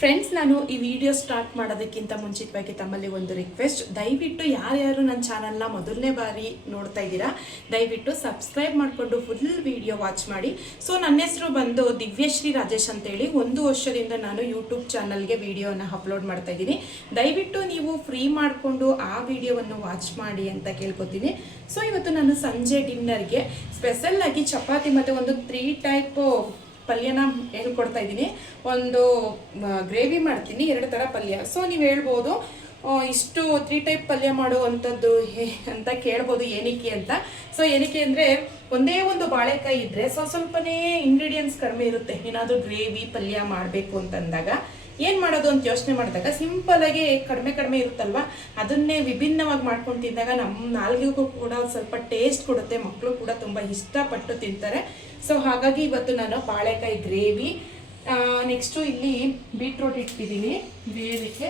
Friends, ನಾನು ಈ video start ಮಾಡೋದಕ್ಕಿಂತ ಮುಂಚಿತವಾಗಿ ತಮ್ಮಲ್ಲಿ ಒಂದು ರಿಕ್ವೆಸ್ಟ್. ದಯವಿಟ್ಟು ಯಾರ್ಯಾರು ನನ್ನ ಚಾನಲ್ನ ಮೊದಲನೇ ಬಾರಿ ನೋಡ್ತಾ ಇದ್ದೀರಾ, ದಯವಿಟ್ಟು ಸಬ್ಸ್ಕ್ರೈಬ್ ಮಾಡಿಕೊಂಡು ಫುಲ್ ವಿಡಿಯೋ ವಾಚ್ ಮಾಡಿ. ಸೊ ನನ್ನ ಹೆಸರು ಬಂದು ದಿವ್ಯಶ್ರೀ ರಾಜೇಶ್ ಅಂತೇಳಿ. 1 ವರ್ಷದಿಂದ ನಾನು ಯೂಟ್ಯೂಬ್ ಚಾನಲ್ಗೆ ವಿಡಿಯೋನ ಅಪ್ಲೋಡ್ ಮಾಡ್ತಾ ಇದ್ದೀನಿ. ದಯವಿಟ್ಟು ನೀವು ಫ್ರೀ ಮಾಡಿಕೊಂಡು ಆ ವಿಡಿಯೋವನ್ನು ವಾಚ್ ಮಾಡಿ ಅಂತ ಕೇಳ್ಕೊತೀನಿ. ಸೊ ಇವತ್ತು ನಾನು ಸಂಜೆ ಡಿನ್ನರ್ಗೆ ಸ್ಪೆಷಲ್ ಆಗಿ ಚಪಾತಿ ಮತ್ತು ಒಂದು 3 ಟೈಪ್ ಪಲ್ಯನ ಹೇಳ್ಕೊಡ್ತಾ ಇದ್ದೀನಿ. ಒಂದು ಗ್ರೇವಿ ಮಾಡ್ತೀನಿ, 2 ಥರ ಪಲ್ಯ. ಸೊ ನೀವು ಹೇಳ್ಬೋದು ಇಷ್ಟು 3 ಟೈಪ್ ಪಲ್ಯ ಮಾಡುವಂಥದ್ದು ಅಂತ ಕೇಳ್ಬೋದು, ಏನಕ್ಕೆ ಅಂತ. ಸೊ ಏನಕ್ಕೆ ಅಂದರೆ ಒಂದೇ ಒಂದು ಬಾಳೆಕಾಯಿ ಇದ್ದರೆ ಸ್ವಲ್ಪನೇ ಇಂಗ್ರೀಡಿಯೆಂಟ್ಸ್ ಕಡಿಮೆ ಇರುತ್ತೆ. ಏನಾದರೂ ಗ್ರೇವಿ ಪಲ್ಯ ಮಾಡಬೇಕು ಅಂತಂದಾಗ ಏನು ಮಾಡೋದು ಅಂತ ಯೋಚನೆ ಮಾಡಿದಾಗ ಸಿಂಪಲಾಗಿ ಕಡಿಮೆ ಇರುತ್ತಲ್ವ, ಅದನ್ನೇ ವಿಭಿನ್ನವಾಗಿ ಮಾಡ್ಕೊಂಡು ತಿಂದಾಗ ನಮ್ಮ ನಾಲ್ಗೆಗೂ ಕೂಡ ಸ್ವಲ್ಪ ಟೇಸ್ಟ್ ಕೊಡುತ್ತೆ. ಮಕ್ಕಳು ಕೂಡ ತುಂಬ ಇಷ್ಟಪಟ್ಟು ತಿಂತಾರೆ. ಸೊ ಹಾಗಾಗಿ ಇವತ್ತು ನಾನು ಬಾಳೆಕಾಯಿ ಗ್ರೇವಿ, ನೆಕ್ಸ್ಟು ಇಲ್ಲಿ ಬೀಟ್ರೋಟ್ ಇಟ್ಟಿದ್ದೀನಿ ಬೇಯೋದಕ್ಕೆ.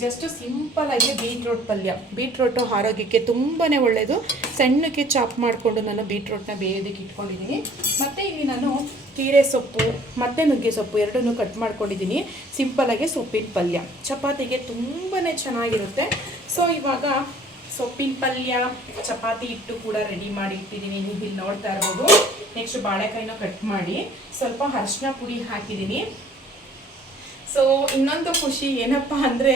ಜಸ್ಟ್ ಸಿಂಪಲಾಗಿ ಬೀಟ್ರೋಟ್ ಪಲ್ಯ. ಬೀಟ್ರೋಟು ಆರೋಗ್ಯಕ್ಕೆ ತುಂಬಾ ಒಳ್ಳೆಯದು. ಸಣ್ಣಕ್ಕೆ ಚಾಪ್ ಮಾಡಿಕೊಂಡು ನಾನು ಬೀಟ್ರೋಟ್ನ ಬೇಯೋದಕ್ಕೆ ಇಟ್ಕೊಂಡಿದ್ದೀನಿ. ಮತ್ತು ಇಲ್ಲಿ ನಾನು ಕೀರೆ ಸೊಪ್ಪು ಮತ್ತು ನುಗ್ಗೆ ಸೊಪ್ಪು ಎರಡನ್ನೂ ಕಟ್ ಮಾಡ್ಕೊಂಡಿದ್ದೀನಿ. ಸಿಂಪಲಾಗಿ ಸೊಪ್ಪಿನ ಪಲ್ಯ ಚಪಾತಿಗೆ ತುಂಬಾ ಚೆನ್ನಾಗಿರುತ್ತೆ. ಸೊ ಇವಾಗ ಸೊಪ್ಪಿನ ಪಲ್ಯ, ಚಪಾತಿ ಹಿಟ್ಟು ಕೂಡ ರೆಡಿ ಮಾಡಿ ಇಟ್ಟಿದ್ದೀನಿ, ನೀವು ಇಲ್ಲಿ ನೋಡ್ತಾ ಇರ್ಬೋದು. ನೆಕ್ಸ್ಟ್ ಬಾಳೆಕಾಯಿನ ಕಟ್ ಮಾಡಿ ಸ್ವಲ್ಪ ಅರಿಶಿನ ಪುಡಿ ಹಾಕಿದ್ದೀನಿ. ಸೊ ಇನ್ನೊಂದು ಖುಷಿ ಏನಪ್ಪ ಅಂದರೆ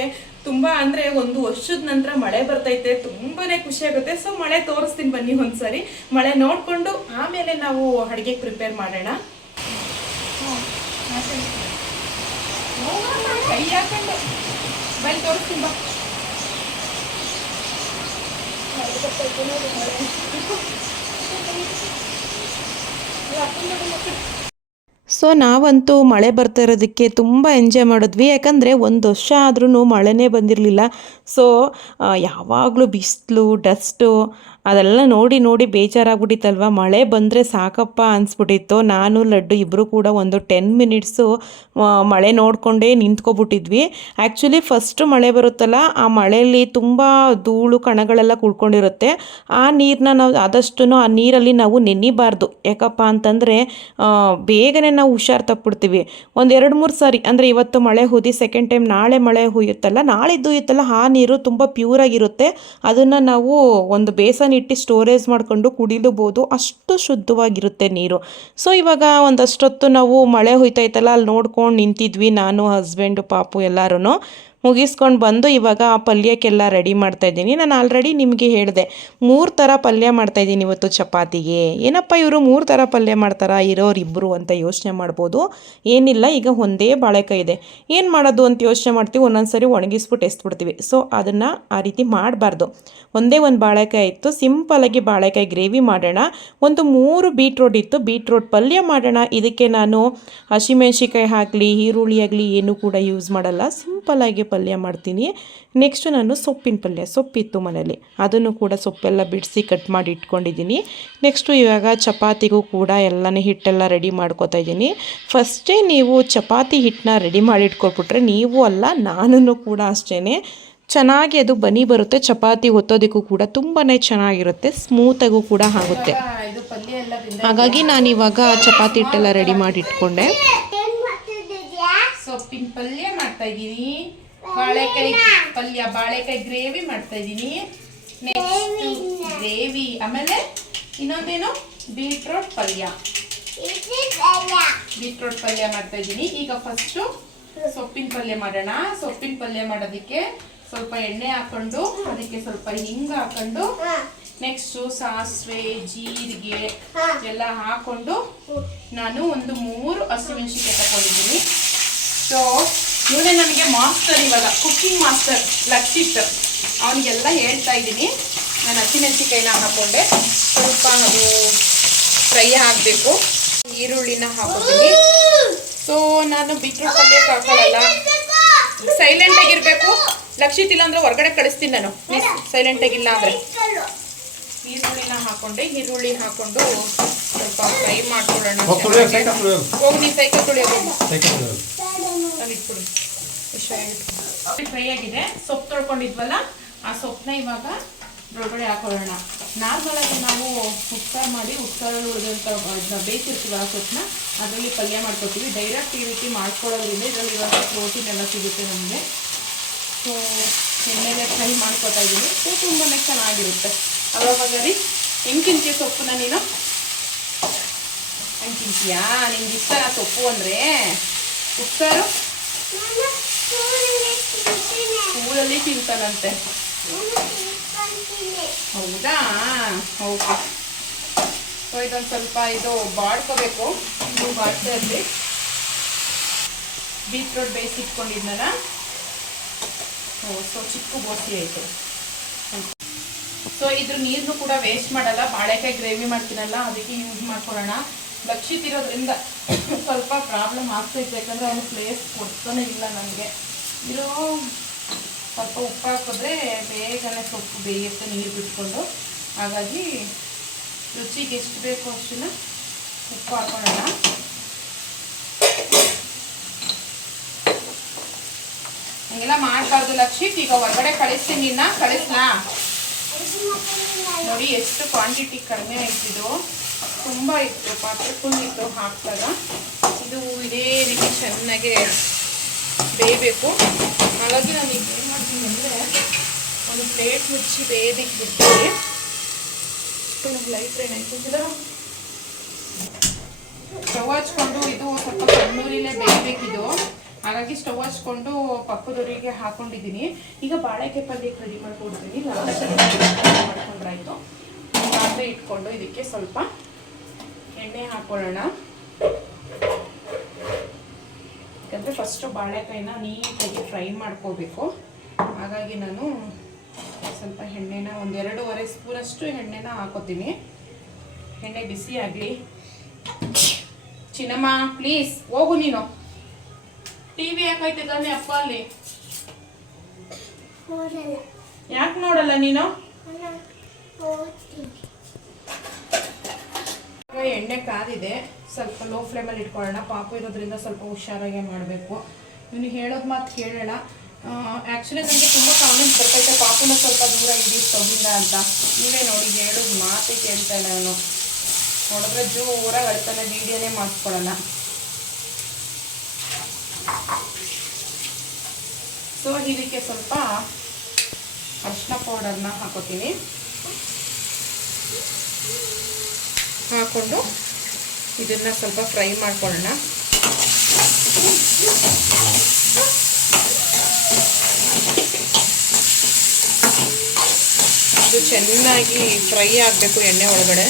ಅಂದರೆ 1 ವರ್ಷದ ನಂತರ ಮಳೆ ಬರ್ತೈತೆ, ತುಂಬಾ ಖುಷಿ ಆಗುತ್ತೆ. ಸೊ ಮಳೆ ತೋರಿಸ್ತೀನಿ ಬನ್ನಿ ಒಂದ್ಸರಿ. ಮಳೆ ನೋಡಿಕೊಂಡು ಆಮೇಲೆ ನಾವು ಅಡುಗೆಗೆ ಪ್ರಿಪೇರ್ ಮಾಡೋಣ. ಕೈ ಹಾಕೊಂಡು ಬೈ ತೋರಿಸ್ತೀನಿ ಬಾ. ಸೊ ನಾವಂತೂ ಮಳೆ ಬರ್ತಾ ಇರೋದಕ್ಕೆ ತುಂಬ ಎಂಜಾಯ್ ಮಾಡಿದ್ವಿ. ಯಾಕಂದರೆ 1 ವರ್ಷ ಆದ್ರೂ ಮಳೆನೇ ಬಂದಿರಲಿಲ್ಲ. ಸೊ ಯಾವಾಗಲೂ ಬಿಸಿಲು, ಡಸ್ಟು ಅದೆಲ್ಲ ನೋಡಿ ಬೇಜಾರಾಗ್ಬಿಟ್ಟಿತ್ತಲ್ವ. ಮಳೆ ಬಂದರೆ ಸಾಕಪ್ಪ ಅನಿಸ್ಬಿಟ್ಟಿತ್ತು. ನಾನು ಲಡ್ಡು ಇಬ್ಬರು ಕೂಡ ಒಂದು 10 ಮಿನಿಟ್ಸು ಮಳೆ ನೋಡಿಕೊಂಡೇ ನಿಂತ್ಕೊಬಿಟ್ಟಿದ್ವಿ. ಆ್ಯಕ್ಚುಲಿ ಫಸ್ಟು ಮಳೆ ಬರುತ್ತಲ್ಲ, ಆ ಮಳೆಯಲ್ಲಿ ತುಂಬ ಧೂಳು ಕಣಗಳೆಲ್ಲ ಕುಡ್ಕೊಂಡಿರುತ್ತೆ. ಆ ನೀರನ್ನ ನಾವು ಆದಷ್ಟು ಆ ನೀರಲ್ಲಿ ನಾವು ನೆನಿಬಾರ್ದು. ಯಾಕಪ್ಪ ಅಂತಂದರೆ ಬೇಗನೆ ನಾವು ಹುಷಾರು ತಪ್ಪಿಡ್ತೀವಿ. ಒಂದು 2-3 ಸಾರಿ, ಅಂದರೆ ಇವತ್ತು ಮಳೆ ಹುಯ್ದು ಸೆಕೆಂಡ್ ಟೈಮ್ ನಾಳೆ ಮಳೆ ಹುಯ್ಯುತ್ತಲ್ಲ, ನಾಳಿದ್ದು ಹುಯ್ಯುತ್ತಲ್ಲ, ಆ ನೀರು ತುಂಬ ಪ್ಯೂರಾಗಿರುತ್ತೆ. ಅದನ್ನು ನಾವು ಒಂದು ಬೇಸನ್ ಇಟ್ಟು ಸ್ಟೋರೇಜ್ ಮಾಡ್ಕೊಂಡು ಕುಡಿಲೂಬೋದು, ಅಷ್ಟು ಶುದ್ಧವಾಗಿರುತ್ತೆ ನೀರು. ಸೊ ಇವಾಗ ಒಂದಷ್ಟೊತ್ತು ನಾವು ಮಳೆ ಹುಯ್ತೈತಲ್ಲ, ಅಲ್ಲಿ ನೋಡ್ಕೊಂಡು ನಿಂತಿದ್ವಿ, ನಾನು, ಹಸ್ಬೆಂಡು, ಪಾಪು ಎಲ್ಲರೂ ಮುಗಿಸ್ಕೊಂಡು ಬಂದು ಇವಾಗ ಆ ಪಲ್ಯಕ್ಕೆಲ್ಲ ರೆಡಿ ಮಾಡ್ತಾಯಿದ್ದೀನಿ. ನಾನು ಆಲ್ರೆಡಿ ನಿಮಗೆ ಹೇಳಿದೆ 3 ಥರ ಪಲ್ಯ ಮಾಡ್ತಾಯಿದ್ದೀನಿ ಇವತ್ತು ಚಪಾತಿಗೆ. ಏನಪ್ಪ ಇವರು 3 ಥರ ಪಲ್ಯ ಮಾಡ್ತಾರಾ, ಇರೋರಿಬ್ಬರು ಅಂತ ಯೋಚನೆ ಮಾಡ್ಬೋದು. ಏನಿಲ್ಲ, ಈಗ ಒಂದೇ ಬಾಳೆಕಾಯಿ ಇದೆ, ಏನು ಮಾಡೋದು ಅಂತ ಯೋಚನೆ ಮಾಡ್ತೀವಿ. ಒಂದೊಂದು ಸರಿ ಒಣಗಿಸ್ಬಿಟ್ಟು ಎಸ್ಬಿಡ್ತೀವಿ. ಸೊ ಅದನ್ನು ಆ ರೀತಿ ಮಾಡಬಾರ್ದು. ಒಂದೇ ಒಂದು ಬಾಳೆಕಾಯಿ ಇತ್ತು, ಸಿಂಪಲಾಗಿ ಬಾಳೆಕಾಯಿ ಗ್ರೇವಿ ಮಾಡೋಣ. ಒಂದು 3 ಬೀಟ್ರೋಟ್ ಇತ್ತು, ಬೀಟ್ರೋಟ್ ಪಲ್ಯ ಮಾಡೋಣ. ಇದಕ್ಕೆ ನಾನು ಹಸಿಮೆಣ್ಸಿಕಾಯಿ ಆಗಲಿ ಈರುಳ್ಳಿ ಆಗಲಿ ಏನೂ ಕೂಡ ಯೂಸ್ ಮಾಡಲ್ಲ, ಸಿಂಪಲಾಗಿ ಪಲ್ಯ ಮಾಡ್ತೀನಿ. ನೆಕ್ಸ್ಟು ನಾನು ಸೊಪ್ಪಿನ ಪಲ್ಯ, ಸೊಪ್ಪಿತ್ತು ಮನೇಲಿ, ಅದನ್ನು ಕೂಡ ಸೊಪ್ಪೆಲ್ಲ ಬಿಡಿಸಿ ಕಟ್ ಮಾಡಿ ಇಟ್ಕೊಂಡಿದ್ದೀನಿ. ನೆಕ್ಸ್ಟು ಇವಾಗ ಚಪಾತಿಗೂ ಕೂಡ ಎಲ್ಲನೇ ಹಿಟ್ಟೆಲ್ಲ ರೆಡಿ ಮಾಡ್ಕೊತಾ ಇದ್ದೀನಿ. ಫಸ್ಟೇ ನೀವು ಚಪಾತಿ ಹಿಟ್ಟನ್ನ ರೆಡಿ ಮಾಡಿ ಇಟ್ಕೊಟ್ಬಿಟ್ರೆ ನೀವು ಅಲ್ಲ, ನಾನು ಕೂಡ ಅಷ್ಟೇ, ಚೆನ್ನಾಗಿ ಅದು ಬನಿ ಬರುತ್ತೆ. ಚಪಾತಿ ಒತ್ತೋದಕ್ಕೂ ಕೂಡ ತುಂಬಾ ಚೆನ್ನಾಗಿರುತ್ತೆ, ಸ್ಮೂತಾಗೂ ಕೂಡ ಆಗುತ್ತೆ. ಹಾಗಾಗಿ ನಾನಿವಾಗ ಚಪಾತಿ ಹಿಟ್ಟೆಲ್ಲ ರೆಡಿ ಮಾಡಿ ಇಟ್ಕೊಂಡೆ. ಸೊಪ್ಪಿನ ಪಲ್ಯ ಮಾಡ್ತಾ ಇದ್ದೀನಿ, ಬಾಳೆಕಾಯಿ ಪಲ್ಯ, ಬಾಳೆಕಾಯಿ ಗ್ರೇವಿ ಮಾಡ್ತಾ ಇದ್ದೀನಿ. ನೆಕ್ಸ್ಟ್ ಗ್ರೇವಿ, ಆಮೇಲೆ ಇನ್ನೊಂದೇನು ಬೀಟ್ರೋಟ್ ಪಲ್ಯ ಮಾಡ್ತಾ ಇದ್ದೀನಿ. ಈಗ ಫಸ್ಟು ಸೊಪ್ಪಿನ ಪಲ್ಯ ಮಾಡೋಣ. ಸೊಪ್ಪಿನ ಪಲ್ಯ ಮಾಡೋದಕ್ಕೆ ಸ್ವಲ್ಪ ಎಣ್ಣೆ ಹಾಕೊಂಡು, ಅದಕ್ಕೆ ಸ್ವಲ್ಪ ಹಿಂಗ ಹಾಕೊಂಡು, ನೆಕ್ಸ್ಟು ಸಾಸಿವೆ, ಜೀರಿಗೆ ಎಲ್ಲ ಹಾಕೊಂಡು ನಾನು ಒಂದು 3 ಹಸಿಮೆಣಸಿನಕಾಯಿ ತಗೊಂಡಿದ್ದೀನಿ. ಸೊ ಇವನೇ ನನಗೆ ಮಾಸ್ಟರ್, ಇವಾಗ ಕುಕ್ಕಿಂಗ್ ಮಾಸ್ಟರ್ ಲಕ್ಷಿತ್. ಅವನಿಗೆಲ್ಲ ಹೇಳ್ತಾ ಇದ್ದೀನಿ. ನಾನು ಹಸಿಮೆಣಸಿನಕಾಯಿನ ಹಾಕೊಂಡೆ, ಸ್ವಲ್ಪ ಅದು ಫ್ರೈ ಆಗಬೇಕು. ಈರುಳ್ಳಿನ ಹಾಕೋತೀನಿ. ಸೊ ನಾನು ಬೀಟ್ರೂಟ್ ಪಲ್ಯಕ್ಕೆ ಹಾಕೊಳ್ಳಲ್ಲ, ಸೈಲೆಂಟಾಗಿರಬೇಕು. ಲಕ್ಷಿತ್ ಇಲ್ಲ ಅಂದರೆ ಹೊರಗಡೆ ಕಳಿಸ್ತೀನಿ ನಾನು, ಪ್ಲೀಸ್ ಸೈಲೆಂಟಾಗಿಲ್ಲ ಅಂದರೆ. ಈರುಳ್ಳಿನ ಹಾಕೊಂಡೆ, ಈರುಳ್ಳಿ ಹಾಕೊಂಡು ಸ್ವಲ್ಪ ಫ್ರೈ ಮಾಡ್ಕೊಳ್ಳೋಣ. ಹೋಗಿ ನೀವು ಸೈಕಲ್ ತುಳಿಯೋದು ಇಟ್ಬಿಡಿ. ಫ್ರೈ ಆಗಿದೆ. ಸೊಪ್ಪು ತೊಳ್ಕೊಂಡಿದ್ವಲ್ಲ, ಆ ಸೊಪ್ಪನ್ನ ಇವಾಗ ಒಳಗಡೆ ಹಾಕೊಳ್ಳೋಣ. ನಾರ್ಮಲಾಗಿ ನಾವು ಉಪ್ಸಾರು ಮಾಡಿ ಉಪ್ಸಾರಲ್ಲಿ ಉಳಿದಂಥ ಅದನ್ನ ಬೇಯಿಸಿರ್ತೀವಿ ಆ ಸೊಪ್ಪನ್ನ ಅದರಲ್ಲಿ ಪಲ್ಯ ಮಾಡ್ಕೊತೀವಿ. ಡೈರೆಕ್ಟ್ ಈ ರೀತಿ ಮಾಡ್ಕೊಳ್ಳೋದ್ರಿಂದ ಇದರಲ್ಲಿ ಇವಾಗ ಪ್ರೋಟೀನ್ ಎಲ್ಲ ಸಿಗುತ್ತೆ ನಮಗೆ. ಸೊ ಎಣ್ಣೆಗೆ ಫ್ರೈ ಮಾಡ್ಕೊತಾ ಇದ್ದೀನಿ. ಸೊ ತುಂಬಾ ಚೆನ್ನಾಗಿರುತ್ತೆ. ಅವಾಗ ರೀ ಹೆಂಗೆ ತಿಂತೀಯ ಸೊಪ್ಪನ್ನ ನೀನು? ಹಂಗೆ ತಿಂತೀಯಾ? ನಿಮ್ಗೆ ಇಷ್ಟನ ಸೊಪ್ಪು ಅಂದರೆ? ಉಪ್ಸಾರು ಸ್ಕೂಲಲ್ಲಿ ತಿಂತಾನಂತೆ. ಹೌದಾ? ಓಕೆ. ಸೊ ಇದೊಂದು ಸ್ವಲ್ಪ ಇದು ಬಾಡ್ಕೋಬೇಕು. ಇದು ಬಾಡ್ತಾ ಇರಲಿ. ಬೀಟ್ರೋಟ್ ಬೇಯಿಸಿಟ್ಕೊಂಡಿದ್ನಲ್ಲ. ಸೊ ಚಿಕ್ಕ ಬೋಸಿ ಆಯಿತು. ಸೊ ಇದ್ರ ನೀರನ್ನು ಕೂಡ ವೇಸ್ಟ್ ಮಾಡಲ್ಲ. ಬಾಳೆಕಾಯಿ ಗ್ರೇವಿ ಮಾಡ್ತೀನಲ್ಲ ಅದಕ್ಕೆ ಯೂಸ್ ಮಾಡ್ಕೊಳ್ಳೋಣ. ಲಕ್ಷಿತ್ ಇರೋದ್ರಿಂದ ಸ್ವಲ್ಪ ಪ್ರಾಬ್ಲಮ್ ಆಗ್ತೈತೆ, ಯಾಕಂದರೆ ಅವನು ಪ್ಲೇಸ್ ಕೊಡ್ತಾನೆ ಇಲ್ಲ ನನಗೆ. ಇರೋ ಸ್ವಲ್ಪ ಉಪ್ಪು ಹಾಕಿದ್ರೆ ಬೇಗನೆ ಸೊಪ್ಪು ಬೇಯುತ್ತೆ ನೀರು ಬಿಟ್ಕೊಂಡು. ಹಾಗಾಗಿ ರುಚಿಗೆ ಎಷ್ಟು ಬೇಕು ಅಷ್ಟನ್ನ ಉಪ್ಪು ಹಾಕೊಳ್ಳೋಣ. ಹಂಗೆಲ್ಲ ಮಾಡಬಾರ್ದು ಲಕ್ಷಿತ್. ಈಗ ಹೊರಗಡೆ ಕಳಿಸ್ತೀನಿ, ನಿನ್ನ ಕಳಿಸ್ಲಾ? ನೋಡಿ ಎಷ್ಟು ಕ್ವಾಂಟಿಟಿ ಕಡಿಮೆ ಆಯ್ತಿದ್ದು. ತುಂಬ ಇತ್ತು, ಪಾತ್ರೆ ಫುಲ್ ಇತ್ತು ಹಾಕ್ದಾಗ. ಇದು ಇದೇ ರೀತಿ ಚೆನ್ನಾಗೆ ಬೇಯಬೇಕು. ಹಾಗಾಗಿ ನಾನು ಈಗ ಏನು ಮಾಡ್ತೀನಿ ಅಂದರೆ ಒಂದು ಪ್ಲೇಟ್ ಮುಚ್ಚಿ ಬೇಯದಿಕ್ಕೆ ಬಿಡ್ತೀನಿ. ಲೈಟ್ ಏನಾಯ್ತಿಲ್ಲ, ಸ್ಟವ್ ಹಚ್ಕೊಂಡು ಇದು ಸ್ವಲ್ಪ ಸಣ್ಣೂರಿಲೇ ಬೇಯಬೇಕಿದು. ಹಾಗಾಗಿ ಸ್ಟವ್ ಹಚ್ಕೊಂಡು ಪಕ್ಕದವರಿಗೆ ಹಾಕೊಂಡಿದ್ದೀನಿ. ಈಗ ಬಾಳೆಕಾಯಿ ಪಲ್ಯಕ್ಕೆ ರೆಡಿ ಮಾಡ್ಕೊಡ್ತೀನಿ. ಲಾಸ್ಟಲ್ಲಿ ಮಾಡ್ಕೊಂಡ್ರಾಯ್ತು. ಪಾತ್ರೆ ಇಟ್ಕೊಂಡು ಇದಕ್ಕೆ ಸ್ವಲ್ಪ ಎಣ್ಣೆ ಹಾಕೊಳ್ಳೋಣ. ಯಾಕಂದರೆ ಫಸ್ಟು ಬಾಳೆಕಾಯಿನ ನೀಟಾಗಿ ಫ್ರೈ ಮಾಡ್ಕೋಬೇಕು. ಹಾಗಾಗಿ ನಾನು ಸ್ವಲ್ಪ ಎಣ್ಣೆನ ಒಂದು 2.5 ಸ್ಪೂನಷ್ಟು ಎಣ್ಣೆನ ಹಾಕೋತೀನಿ. ಎಣ್ಣೆ ಬಿಸಿ ಆಗಲಿ. ಚಿನ್ನಮ್ಮ ಪ್ಲೀಸ್ ಹೋಗು ನೀನು. ಟಿವಿ ಯಾಕೈತೆ ತಾನೆ ಅಪ್ಪ ಅಲ್ಲಿ? ಯಾಕೆ ನೋಡಲ್ಲ ನೀನು? ಎಣ್ಣೆ ಕಾದಿದೆ. ಸ್ವಲ್ಪ ಲೋ ಫ್ಲೇಮಲ್ಲಿ ಇಟ್ಕೊಳ್ಳೋಣ. ಪಾಪು ಇರೋದ್ರಿಂದ ಸ್ವಲ್ಪ ಹುಷಾರಾಗೆ ಮಾಡಬೇಕು. ಇವನು ಹೇಳೋದು ಮಾತು ಕೇಳೋಣ. ಆ್ಯಕ್ಚುಲಿ ನನಗೆ ತುಂಬ ಕಾಮೆಂಟ್ಸ್ ಬರ್ತೈತೆ, ಪಾಪುನ ಸ್ವಲ್ಪ ದೂರ ಇಡಿ ಸ್ಟವ್ವಿಂದ ಅಂತ. ಇವೇ ನೋಡಿ ಹೇಳೋದು ಮಾತೇ ಕೇಳ್ತಾನೆ ಅವನು. ನೋಡಿದ್ರೆ ಜೋರಾಗಿ ಅಳ್ತಾನೆ, ವೀಡಿಯೋನೇ ಮಾಡಿಸ್ಕೊಳ್ಳೋಣ. ಸೊ ಇದಕ್ಕೆ ಸ್ವಲ್ಪ ಅರಿಶಿನ ಪೌಡರ್ನ ಹಾಕೋತೀನಿ. ಹಾಕ್ಕೊಂಡು ಇದನ್ನು ಸ್ವಲ್ಪ ಫ್ರೈ ಮಾಡ್ಕೊಳ್ಳೋಣ. ಇದು ಚೆನ್ನಾಗಿ ಫ್ರೈ ಆಗಬೇಕು ಎಣ್ಣೆ ಒಳಗಡೆ.